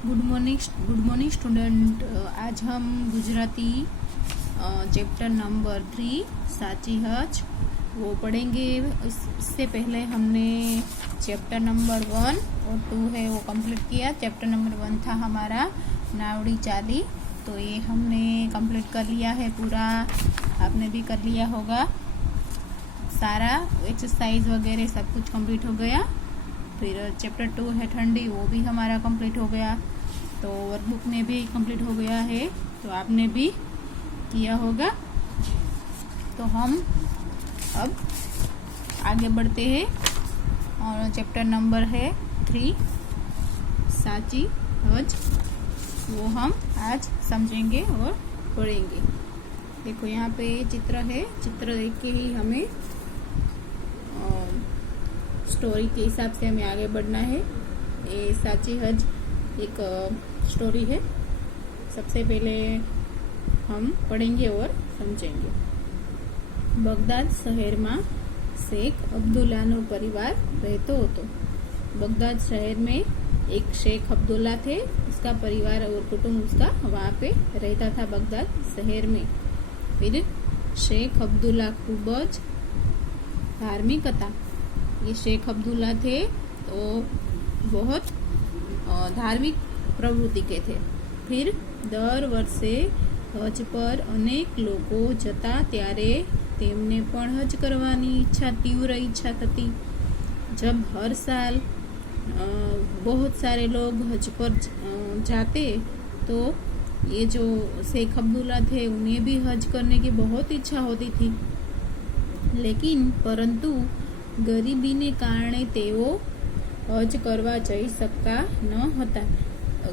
Good morning student. आज हम Gujarati chapter number 3 साची हज वो पढ़ेंगे। इससे पहले हमने चैप्टर नंबर 1 और 2 है वो कंप्लीट किया। चैप्टर नंबर 1 था हमारा नावड़ी चाली, तो ये हमने कंप्लीट कर लिया है पूरा। आपने भी कर लिया होगा, सारा एक्सरसाइज वगैरह सब कुछ कंप्लीट हो गया। फिर चैप्टर 2 है ठंडी, वो भी हमारा कंप्लीट हो गया। तो वर्कबुक में भी कंप्लीट हो गया है, तो आपने भी किया होगा। तो हम अब आगे बढ़ते हैं और चैप्टर नंबर है 3 साची हज, वो हम आज समझेंगे और पढ़ेंगे। देखो यहाँ पे चित्र है, चित्र देख के ही हमें स्टोरी के हिसाब से हमें आगे बढ़ना है। ये साची हज एक स्टोरी है। सबसे पहले हम पढ़ेंगे और समझेंगे। बगदाद शहर में शेख अब्दुल्ला नो परिवार रहतो होतो। बगदाद शहर में एक शेख अब्दुल्ला थे, उसका परिवार और कुटुंब उसका वहाँ पे रहता था बगदाद शहर में। फिर शेख अब्दुल्ला खूब धार्मिक था। ये शेख अब्दुल्ला थे तो बहुत धार्मिक प्रवृत्ति के थे। फिर दर वर्षे हज पर अनेक लोगो जता त्यारे तेमने पण हज करवानी तीव्र इच्छा थती। जब हर साल बहुत सारे लोग हज पर जाते, तो ये जो शेख अब्दुल्ला थे उन्हें भी हज करने की बहुत इच्छा होती थी, लेकिन परंतु गरीबी ने कारणे तेओ हज करवा जई सकता न हता।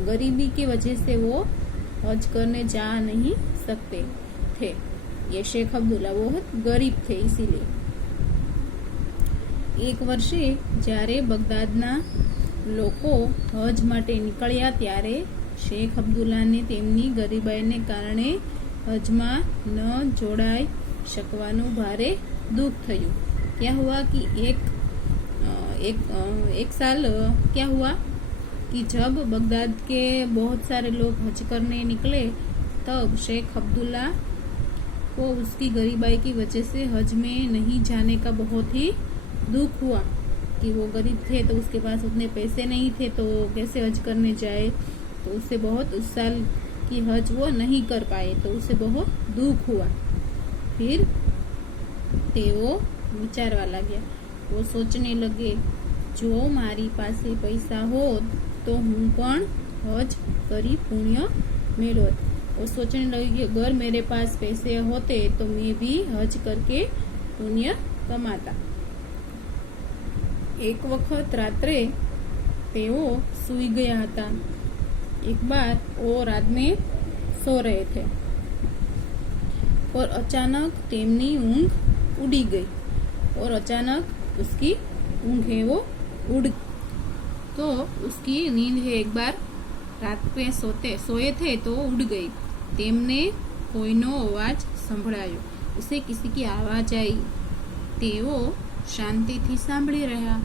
गरीबी की वजह से वो हज करने जा नहीं सकते थे। ये शेख अब्दुल्ला बहुत गरीब थे, इसीलिए एक वर्षे જ્યારે બગદાદના લોકો હજ માટે નીકળ્યા ત્યારે શેખ અબ્દુલ્લાને તેમની ગરીબાઈને કારણે હજમાં ન જોડાઈ શકવાનું ભારે दुख થયું। क्या हुआ कि एक साल क्या हुआ कि जब बगदाद के बहुत सारे लोग हज करने निकले, तब शेख अब्दुल्ला को उसकी गरीबाई की वजह से हज में नहीं जाने का बहुत ही दुख हुआ कि वो गरीब थे, तो उसके पास उतने पैसे नहीं थे, तो कैसे हज करने जाए। तो उससे बहुत उस साल की हज वो नहीं कर पाए, तो उससे बहुत दुख हुआ। फिर वो विचारवा लगे, वो सोचने लगे, जो मारी पासे पैसा होत तो हूँ पण हज करी पुण्य मेळवत। वो सोचने लगे कि अगर मेरे पास पैसे होते तो मैं भी हज करके पुण्य कमाता। एक वक्त रात्रे तेओ सुई गया था। एक बार वो रात में सो रहे थे और अचानक तेमनी ऊँघ उड़ी गई, और अचानक उसकी ऊँघ है वो उड़, तो उसकी नींद है एक बार रात पे सोए थे तो उड़ गई। तेमने कोईनो अवाज संभळायो, उसे किसी की आवाज आई। तेओ शांति थी सांभળી रहा,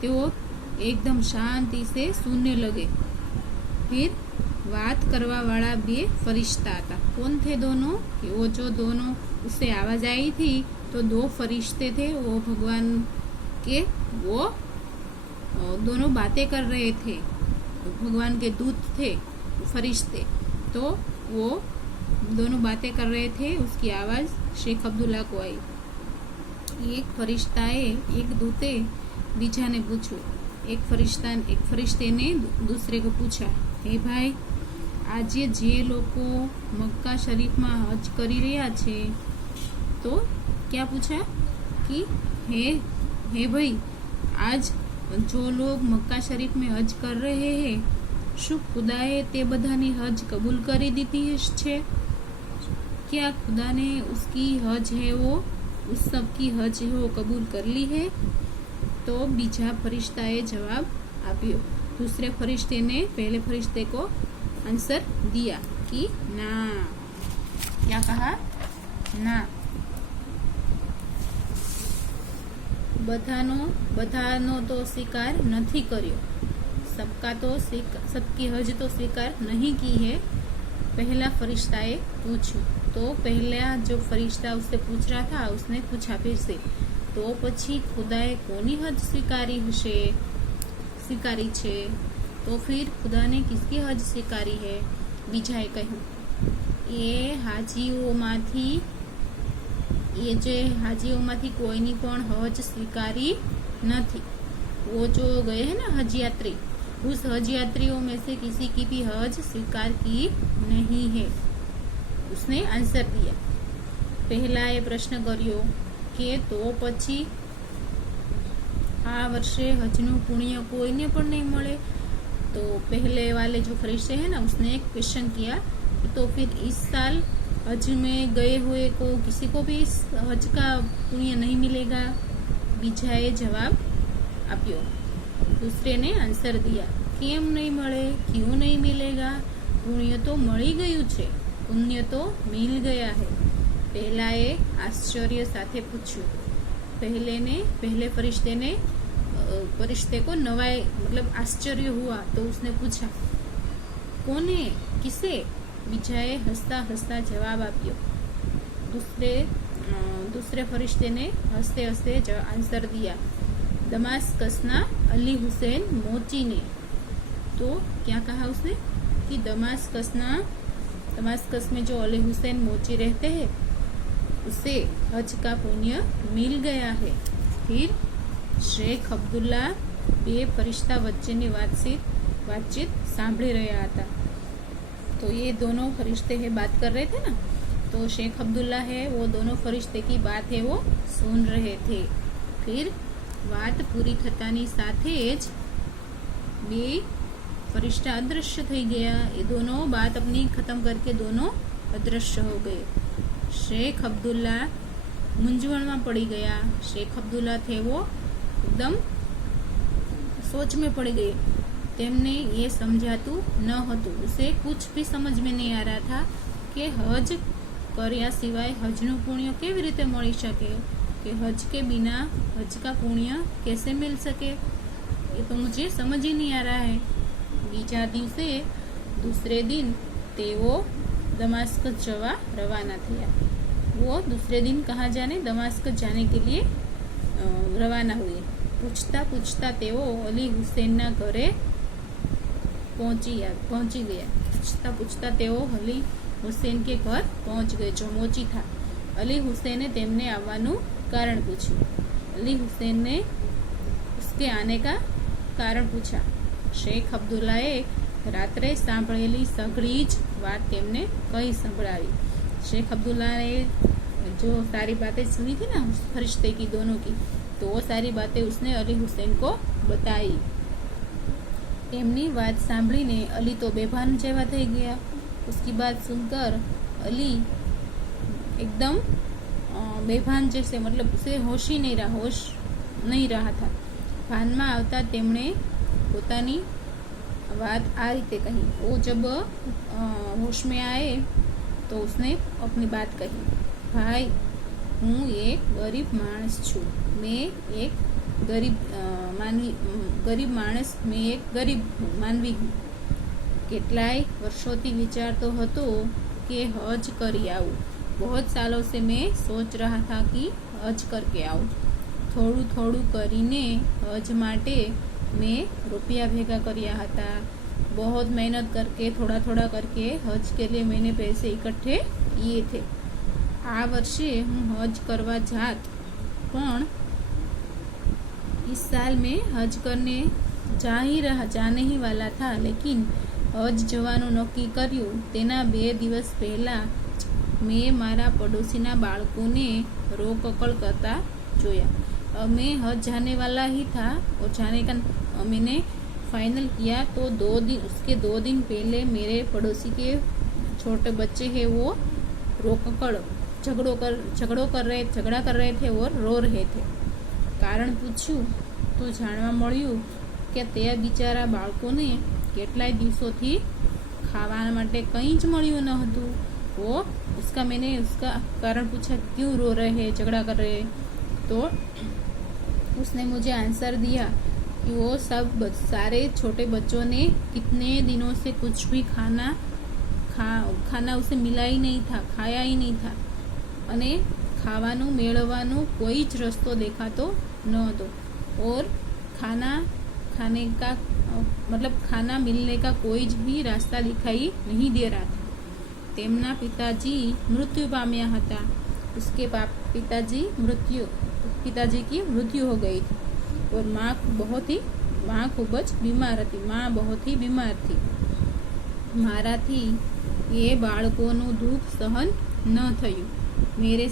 तेओ एकदम शांति से सुनने लगे। फिर बात करवा वाला भी फरिश्ता था। कौन थे दोनों? कि वो जो दोनों उससे आवाज आई थी, तो 2 फरिश्ते थे, वो भगवान के वो दोनों बातें कर रहे थे। भगवान के दूत थे फरिश्ते, तो वो दोनों बातें कर रहे थे। उसकी आवाज शेख अब्दुल्ला को आई। एक फरिश्ताए एक दूते बीजा ने पूछू। एक फरिश्ते ने दूसरे को पूछा, हे भाई, આજે જે લોકો મક્કા શરીફમાં હજ કરી રહ્યા છે, तो क्या पूछा कि हे भाई, आज जो लोग मक्का शरीफ में हज कर रहे हैं, શું ખુદાએ તે બધાની હજ કબૂલ કરી દીધી છે? क्या खुदा ने उसकी हज है वो उस सब की हज है वो कबूल कर ली है? तो बीजा फरिश्ताए जवाब आप्यो। दूसरे फरिश्ते ने पहले फरिश्ते को आंसर दिया कि ना। क्या कहा? ना। બધાનો તો સ્વીકાર નથી કર્યો। सबकी हज तो स्वीकार नहीं की है, पहला फरिश्ताए पूछू। तो पहला जो फरिश्ता उससे पूछ रहा था उसने पूछा फिर से, तो पछी खुदाए कोनी हज स्वीकारी छे? तो फिर खुदा ने किसकी हज स्वीकारी है? बीजाए कह્યું हाजीओमांथी कोईनी पण हज स्वीकारी नहीं। वो जो गए हैं ना हज यात्री, उस हज यात्रियों में से किसी की भी हज स्वीकार की नहीं है। उसने आंसर दिया। पहला ये प्रश्न कर्यो के तो पछी आ वर्षे हजनु पुण्य कोईने पण नहीं मळे। तो पहले वाले जो फरिश्ते हैं ना उसने एक क्वेश्चन किया, तो फिर इस साल हज में गए हुए को किसी को भी इस हज का पुण्य नहीं मिलेगा? बीजाए जवाब आप्यो। दूसरे ने आंसर दिया, केम नहीं मळे, क्यों नहीं मिलेगा? पुण्य तो मળી ગયું છે, पुण्य तो मिल गया है। पहलाए आश्चर्य साथे पूछ्યું। पहले फरिश्ते को नवाई मतलब आश्चर्य हुआ, तो उसने पूछा कोने, किसे? बीजाए हंसता हंसता जवाब आप्यो। दूसरे फरिश्ते ने हंसते हंसते आंसर दिया, दमास्कसना अली हुसैन मोची ने। तो क्या कहा उसने कि दमास्कस में जो अली हुसैन मोची रहते हैं उसे हज का पुण्य मिल गया है। फिर शेख अब्दुल्ला बे फरिश्ता वच्चेनी बातचीत सांभળી રહ્યા હતા। तो ये दोनों फरिश्ते है बात कर रहे थे ना, तो शेख अब्दुल्ला है वो दोनों फरिश्ते की बात है वो सुन रहे थे। फिर बात पूरी થતાની સાથે જ બે फरिश्ता अदृश्य થઈ ગયા। ये दोनों बात अपनी खत्म करके दोनों अदृश्य हो गए। शेख अब्दुल्ला मूंझवण में पड़ी गया। शेख अब्दुल्ला थे वो एकदम सोच में पड़ गए। तेमने ये समझातु न हतु, उसे कुछ भी समझ में नहीं आ रहा था कि हज कर्या सिवाय हजनु पुण्य केवी रीते मળી શકે, कि हज के बिना हज का पुण्य कैसे मिल सके, ये तो मुझे समझ ही नहीं आ रहा है। बीजा दिवसे दूसरे दिन तेओ दमास्कस जवा रवाना थया। वो दूसरे दिन कहाँ जाने, दमास्कस जाने के लिए रवाना हुए। पूछता तेओ अली हुसैन ना घरे पहुंची गया। पूछता तेओ अली हुसैन के घर पहुंच गए जो मोची था। अली हुसैने तेमने आवવાનું कारण पूछ्યું। अली हुसैन ने उसके आने का कारण पूछा। शेख अब्दुल्लाए रात्रे सांभळेली सगळी ज बात तेमने कही संभळावी। शेख अब्दुल्ला ने जो सारी बातें सुनी थी ना फरिश्ते की दोनों की, तो वो सारी बातें उसने अली हुसैन को बताई। एमनी बात सांभळीने अली तो बेभान जेवा થઈ ગયા। उसकी बात सुनकर अली एकदम बेभान जैसे, मतलब उसे होश नहीं रहा था। भान में आवता तेमणे पोतानी बात आ रीते कही। वो जब होश में आए तो उसने अपनी बात कही, भाई हूँ एक गरीब माणस छू, मैं एक गरीब मानवी हूँ। કેટલાય વર્ષોથી વિચારતો હતો કે હજ કરી આવું। बहुत सालों से मैं सोच रहा था कि हज करके आऊँ। थोड़ू थोड़ू करीने हज माटे मैं रुपया भेगा કર્યા હતા। बहुत मेहनत करके थोड़ा थोड़ा करके हज के लिए मैंने पैसे इकट्ठे किए थे। आ वर्षे हूँ हज करवा जात, पण इस साल में हज करने जाने ही वाला था, लेकिन हज जवानुं नक्की कर्युं तेना 2 દિવસ पहला मैं मारा पड़ोसीना बाळकोने रोककड़ करता जोया। मैं हज जाने वाला ही था और जाने का मैंने फाइनल किया, तो 2 दिन पहले मेरे पड़ोसी के छोटे बच्चे हैं वो रोककड़ झगड़ा कर रहे थे और रो रहे थे। कारण पूछ्યું तो जाणवा मळ्युं કે તે બિચારા બાળકોને કેટલાય દિવસોથી ખાવા માટે કંઈ જ મળ્યું ન હતું। वो मैंने उसका कारण पूछा, क्यों रो रहे हैं, झगड़ा कर रहे हैं। तो उसने मुझे आंसर दिया कि वो सब सारे छोटे बच्चों ने कितने दिनों से कुछ भी खाना उसे मिला ही नहीं था, खाया ही नहीं था અને ખાવાનું મેળવવાનો કોઈ જ રસ્તો દેખાતો ન હતો और खाने का मतलब खाना मिलने का कोई भी रास्ता दिखाई नहीं दे रहा था। તેમના પિતાજી મૃत्यु પામ્યા હતા। उसके पिताजी की मृत्यु हो गई थी और माँ खूब ज बीमार थी। माँ बहुत ही बीमार थी। माराथी ये बाळकोનું दुख सहन न थયું। मेरे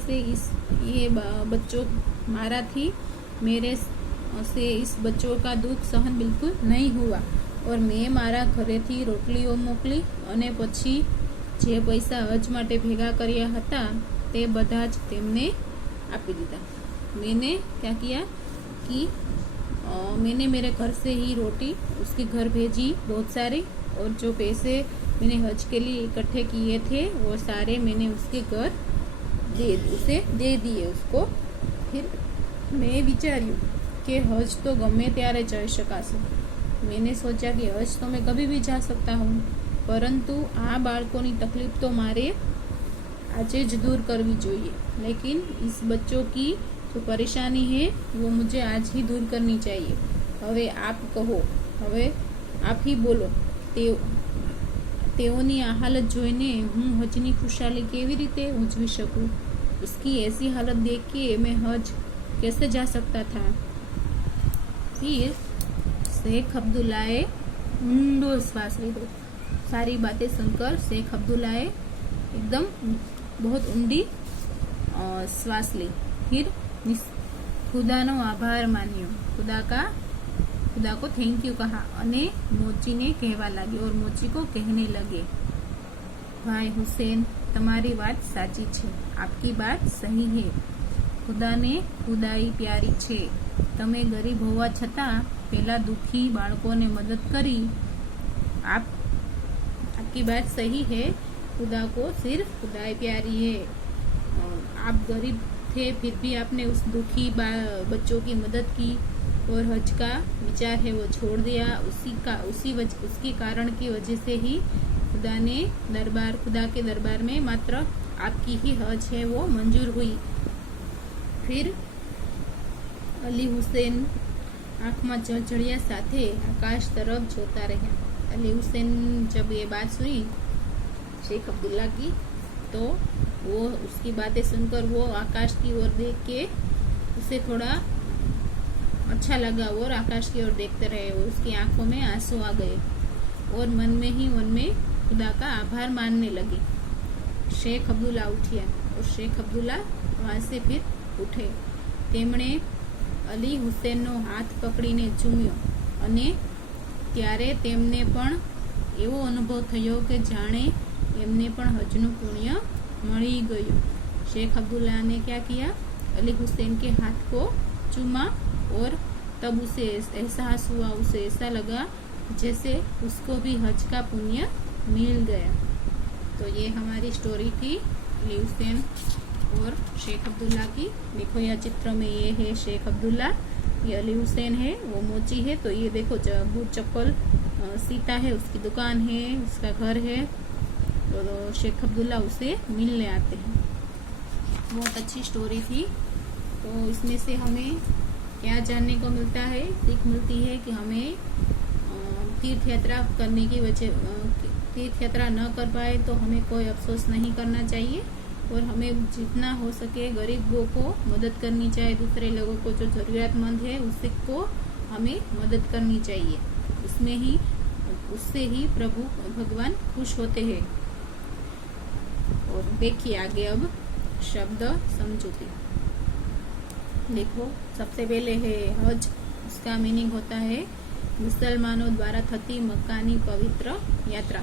से इस बच्चों का दुख सहन बिल्कुल नहीं हुआ और मैं मारा घरेथी रोटलीओ मोकली અને પછી જે પૈસા હજ માટે ભેગા કર્યા હતા તે બધા જ તેમને આપી દીધા। मैंने क्या किया कि मैंने मेरे घर से ही रोटी उसके घर भेजी बहुत सारी और जो पैसे मैंने हज के लिए इकट्ठे किए थे वो सारे मैंने उसके घर उसे दे दिए उसको। फिर मैं विचार्યું कि हज तो गमे त्यारे जई शकाशे। मैंने सोचा कि हज तो मैं कभी भी जा सकता हूँ, परंतु आ बाळकोनी तकलीफ तो मारे आजे ज दूर करवी જોઈએ। लेकिन इस बच्चों की जो परेशानी है वो मुझे आज ही दूर करनी चाहिए। हवे आप कहो, हवे आप ही बोलो। તેઓની આ હાલત જોઈને હું હજની ખુશાલી કેવી રીતે ઉજવી શકું? उसकी ऐसी हालत देख के मैं हज कैसे जा सकता था? फिर शेख अब्दुल्लाए ऊंडो श्वास लीधो। सारी बातें सुनकर शेख अब्दुल्लाए एकदम बहुत ऊंडी श्वास ली। फिर खुदानो आभार मान्यो, खुदा को थैंक यू कहा અને મોચીને કહેવા લાગે और મોચી को कहने लगे, भाई हुसैन તમારી વાત સાચી છે, आपकी बात सही है। खुदाने खुदाई प्यारी છે। તમે ગરીબ હોવા છતાં પેલા दुखी બાળકોને મદદ કરી। आपकी बात सही है, खुदा को सिर्फ खुदाई प्यारी है। आप गरीब थे फिर भी आपने उस दुखी बच्चों की मदद की और हज का विचार है वो छोड़ दिया। उसकी कारण की वजह से ही खुदा के दरबार में मात्र आपकी ही हज है वो मंजूर हुई। फिर अली हुसैन आँख में जलजलिया साथे आकाश तरफ जोता रहा। अली हुसैन जब ये बात सुनी शेख अब्दुल्ला की तो वो उसकी बातें सुनकर वो आकाश की ओर देख के उसे थोड़ा अच्छा लगा और आकाश की ओर देखते रहे। उसकी आंखों में आंसू आ गए और मन में खुदा का आभार मानने लगे। शेख अब्दुल्ला उठिया और शेख अब्दुल्ला वहां से फिर उठे। તેમણે અલી હુસેનનો હાથ પકડીને ચૂમ્યો અને ત્યારે તેમને પણ એવો અનુભવ થયો કે જાણે એમને પણ હજનું પુણ્ય મળી ગયું। शेख अब्दुल्ला ने क्या किया, अली हुसैन के हाथ को चूमा और तब उसे एहसास हुआ, उसे ऐसा लगा जैसे उसको भी हज का पुण्य मिल गया। तो ये हमारी स्टोरी थी अली हुसैन और शेख अब्दुल्ला की। देखो यह चित्र में ये है शेख अब्दुल्ला, ये अली हुसैन है, वो मोची है। तो ये देखो बूट चप्पल सीता है, उसकी दुकान है, उसका घर है। तो शेख अब्दुल्ला उसे मिलने आते हैं। बहुत अच्छी स्टोरी थी। तो इसमें से हमें क्या जानने को मिलता है, सीख मिलती है कि हमें तीर्थ यात्रा करने की वजह तीर्थ यात्रा न कर पाए तो हमें कोई अफसोस नहीं करना चाहिए और हमें जितना हो सके गरीबों को मदद करनी चाहिए। दूसरे लोगों को जो ज़रूरतमंद है उसको हमें मदद करनी चाहिए। उससे ही प्रभु भगवान खुश होते हैं। और देखिए आगे अब शब्द समझौती। देखो सबसे पहले है हज, उसका मीनिंग होता है मुसलमानों द्वारा थती मक्कानी पवित्र यात्रा।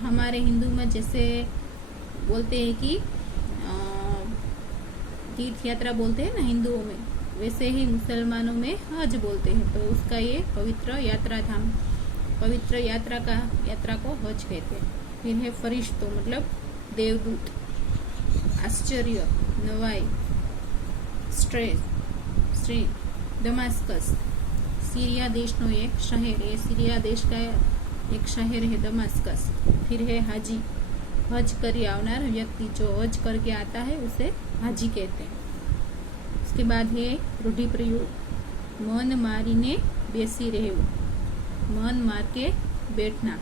हमारे हिंदू में जैसे बोलते हैं कि तीर्थ यात्रा बोलते हैं ना हिंदुओं में, वैसे ही मुसलमानों में हज बोलते हैं। तो उसका ये पवित्र यात्रा धाम, पवित्र यात्रा को हज कहते हैं। फिर है फरिश्तों मतलब देवदूत, आश्चर्य, नवाई, स्ट्रेस, दमास्कस, सीरिया देश नो एक शहर है, सीरिया देश का एक शहर है दमास्कस। फिर है हाजी, हज कर आवनार व्यक्ति, जो हज करके आता है उसे हाजी कहते हैं। उसके बाद है रूढ़ि प्रयोग, मन मारीने बेसी रहेवुं, मन मार के बैठना,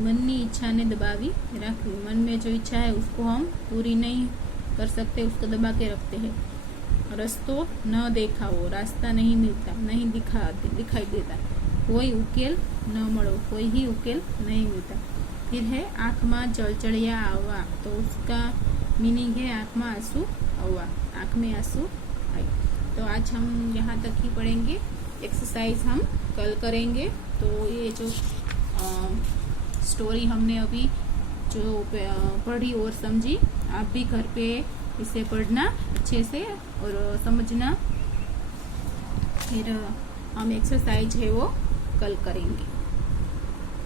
मन की इच्छा ने दबावी रखवी, मन में जो इच्छा है उसको हम पूरी नहीं कर सकते, उसको दबा के रखते हैं। रस्तो न देखावो, रास्ता नहीं मिलता, नहीं दिखाई देता, कोई उकेल न मळो, कोई ही उकेल नहीं मिलता। फिर है आँख में जलजलिया आवा, तो उसका मीनिंग है आँख में आंसू आवा, आँख में आंसू आए। तो आज हम यहाँ तक ही पढ़ेंगे, एक्सरसाइज हम कल करेंगे। तो ये जो स्टोरी हमने अभी जो पढ़ी और समझी, आप भी घर पे इसे पढ़ना अच्छे से और समझना। फिर हम एक्सरसाइज है वो कल करेंगे।